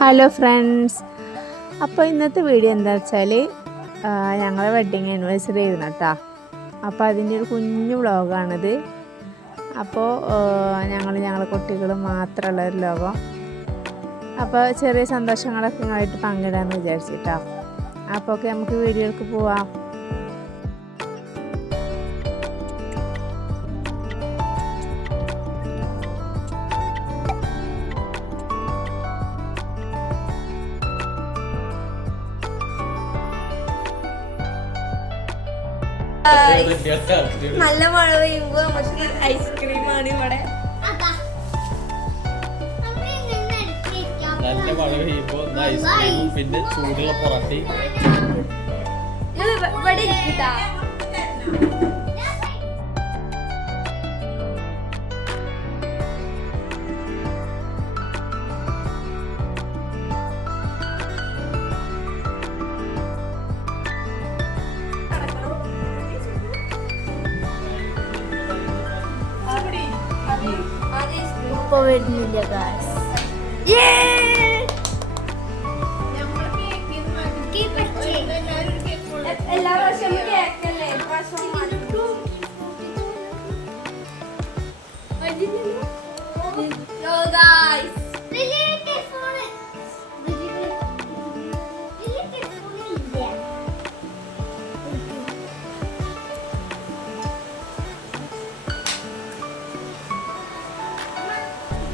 Hello friends അപ്പോൾ ഇന്നത്തെ video എന്താ വെച്ചാൽ ഞങ്ങളെ വെഡ്ഡിങ് ആനിവേഴ്സറി ആയിരുന്നു കേട്ടോ അപ്പോൾ അതിന്റെ ഒരു കുഞ്ഞു വ്ളോഗാണിത് അപ്പോൾ ഞങ്ങൾ ഞങ്ങളെ കുട്ടികൾ മാത്രമുള്ള ഒരു ലോകം. അപ്പോൾ ചെറിയ സന്തോഷങ്ങളൊക്കെ നിങ്ങളായിട്ട് പങ്കിടാമെന്ന് വിചാരിച്ചിട്ടോ. അപ്പോൾ ഒക്കെ നമുക്ക് വീഡിയോക്ക് പോവാം. നല്ല മഴ പെയ്യുമ്പോ നമുക്ക് ഐസ്ക്രീമാണ് ഇവിടെ. നല്ല മഴ പെയ്യുമ്പോ ഐസ്ക്രീം ഐസ്ക്രീമും പിന്നെ ചൂടുള്ള പൊറോട്ടി ഇവിടെ ഇരിക്കട്ടാ ഇപ്പൊ വരുന്നില്ല ഗായ്സ് എല്ലാ പ്രാവശ്യം കേക്കല്ലേ പ്രാവശ്യം Yo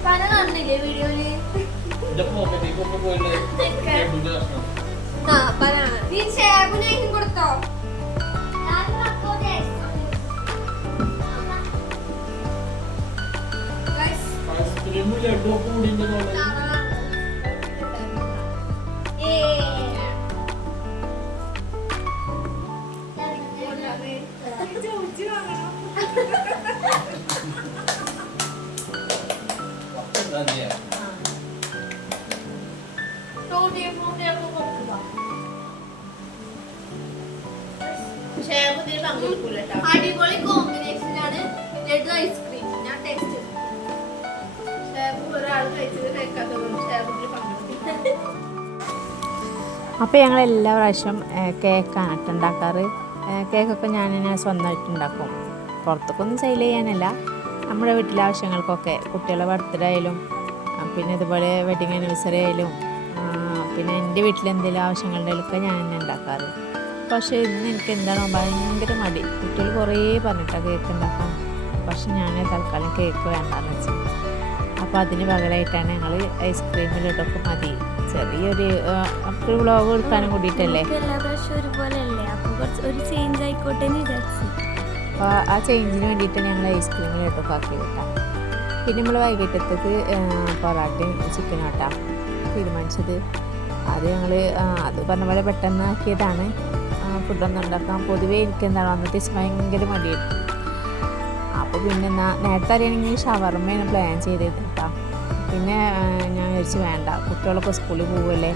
പന കാണുന്നില്ലേ വീഡിയോയിൽ? എന്റെ പോക്കറ്റേക്ക് ഒക്കെ പോയിട്ട് ലഡുവിന്റെ കഷ്ണം ആ പന ഒക്കെ കൂടിന്റെ തോന്നുന്നു അടിപൊളി കോമ്പിനേഷനാണ് ലഡു ഐസ്ക്രീം ഞാൻ അപ്പോൾ ഞങ്ങൾ എല്ലാ പ്രാവശ്യം കേക്കാണ് ഇട്ടുണ്ടാക്കാറ് കേക്കൊക്കെ ഞാൻ തന്നെ സ്വന്തമായിട്ട് ഉണ്ടാക്കും. പുറത്തേക്കൊന്നും സെയിൽ ചെയ്യാനല്ല. നമ്മുടെ വീട്ടിലെ ആവശ്യങ്ങൾക്കൊക്കെ കുട്ടികളെ ബർത്ത്ഡേ ആയാലും പിന്നെ ഇതുപോലെ വെഡിങ് ആനിവേഴ്സറി ആയാലും പിന്നെ എന്റെ വീട്ടിൽ എന്തെങ്കിലും ആവശ്യങ്ങളുടെയൊക്കെ ഞാൻ തന്നെ ഉണ്ടാക്കാറ്. പക്ഷേ ഇന്ന് എനിക്ക് എന്താണോ ഭയങ്കര മടി. കുട്ടികൾ കുറേ പറഞ്ഞിട്ടാണ് കേക്ക് ഉണ്ടാക്കാം പക്ഷെ ഞാൻ തൽക്കാലം കേക്ക് വേണ്ടാന്ന് വെച്ചു. അപ്പോൾ അതിന് പകരമായിട്ടാണ് ഞങ്ങൾ ഐസ്ക്രീമിലിട്ടൊക്കെ മതി. ചെറിയൊരു ഒരു വ്ളോഗ് എടുക്കാനും കൂടിയിട്ടല്ലേ? ഒരുപോലെ അല്ലേ അപ്പോൾ ഒരു ചേഞ്ച് ആയിക്കോട്ടെ വിചാരിച്ചു. അപ്പോൾ ആ ചേഞ്ചിന് വേണ്ടിയിട്ട് ഞങ്ങൾ ഐസ്ക്രീമിൽ ഇട്ടൊക്കെ ആക്കി കിട്ടാം പിന്നെ നമ്മൾ വൈകിട്ടത്തേക്ക് പൊറാട്ടയും ചിക്കൻ ആട്ടാം തീരുമാനിച്ചത്. അത് ഞങ്ങൾ അത് പറഞ്ഞ പോലെ പെട്ടെന്ന് ആക്കിയതാണ്. ഫുഡൊന്നും ഉണ്ടാക്കാൻ പൊതുവേ എനിക്ക് അന്നത്തെ ദിവസം ഭയങ്കര മടിയായിരുന്നു അപ്പോൾ പിന്നെ എന്നാ നേരത്തെ അറിയണമെങ്കിൽ ഷവർമ്മയാണ് പ്ലാൻ ചെയ്തത് കേട്ടോ പിന്നെ ഞാൻ വിചാരിച്ചു വേണ്ട കുട്ടികളൊക്കെ സ്കൂളിൽ പോവുമല്ലേ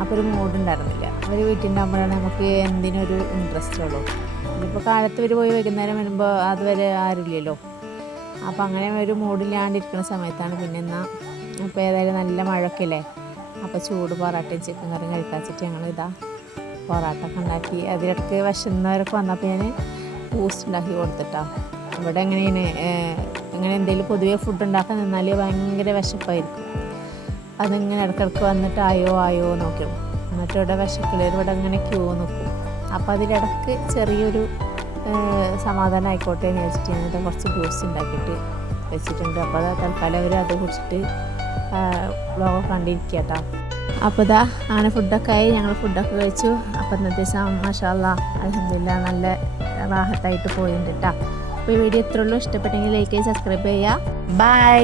അപ്പോൾ ഒരു മൂഡ് ഉണ്ടായിരുന്നില്ല. അവർ വീട്ടിന്റെ ആകുമ്പോഴാണ് നമുക്ക് എന്തിനൊരു ഇൻട്രസ്റ്റ് ഉള്ളൂ. ഇതിപ്പോൾ കാലത്ത് ഒരു പോയി വൈകുന്നേരം വരുമ്പോൾ അതുവരെ ആരുമില്ലല്ലോ അപ്പോൾ അങ്ങനെ ഒരു മൂടില്ലാണ്ടിരിക്കുന്ന സമയത്താണ് പിന്നെ എന്നാൽ ഇപ്പോൾ ഏതായാലും നല്ല മഴയൊക്കെ അല്ലേ അപ്പോൾ ചൂട് പൊറാട്ടയും ചിക്കൻ കറിയും കഴിക്കാച്ചിട്ട് ഞങ്ങൾ ഇതാ പൊറാട്ട ഒക്കെ ഉണ്ടാക്കി. അതിലൊക്കെ വിശന്നവരൊക്കെ വന്നപ്പോൾ ഞാൻ പൂസ്റ്റ് ഉണ്ടാക്കി കൊടുത്തിട്ടാ. ഇവിടെ എങ്ങനെയാണ്? ഇങ്ങനെ എന്തെങ്കിലും പൊതുവേ ഫുഡ് ഉണ്ടാക്കാൻ നിന്നാൽ ഭയങ്കര വിശപ്പായിരിക്കും. അതിങ്ങനെ ഇടയ്ക്കിടയ്ക്ക് വന്നിട്ട് ആയോ ആയോ നോക്കും എന്നിട്ട് ഇവിടെ വിശക്കില്ല ഇവിടെ ഇങ്ങനെ ക്യൂ നിൽക്കും അപ്പോൾ അതിലിടക്ക് ചെറിയൊരു സമാധാനം ആയിക്കോട്ടെ എന്ന് വെച്ചിട്ട് ഞാനിത് കുറച്ച് ജ്യൂസ് ഉണ്ടാക്കിയിട്ട് വെച്ചിട്ടുണ്ട്. അപ്പോൾ അത് തൽക്കാലം അവർ അത് കുടിച്ചിട്ട് വ്ളോഗ് കണ്ടിരിക്കുക കേട്ടോ അപ്പോൾ ഇതാ അങ്ങനെ ഫുഡൊക്കെ ആയി. ഞങ്ങൾ ഫുഡൊക്കെ കഴിച്ചു. അപ്പോൾ ഇന്നത്തെ ദിവസം മാഷാല്ല അലഹമില്ല നല്ല റാഹത്തായിട്ട് പോയിട്ടുണ്ട് കേട്ടോ അപ്പോൾ ഈ വീഡിയോ ഇത്രയുള്ളൂ ഇഷ്ടപ്പെട്ടെങ്കിൽ ലൈക്ക് ചെയ്ത് സബ്സ്ക്രൈബ് ചെയ്യുക. ബൈ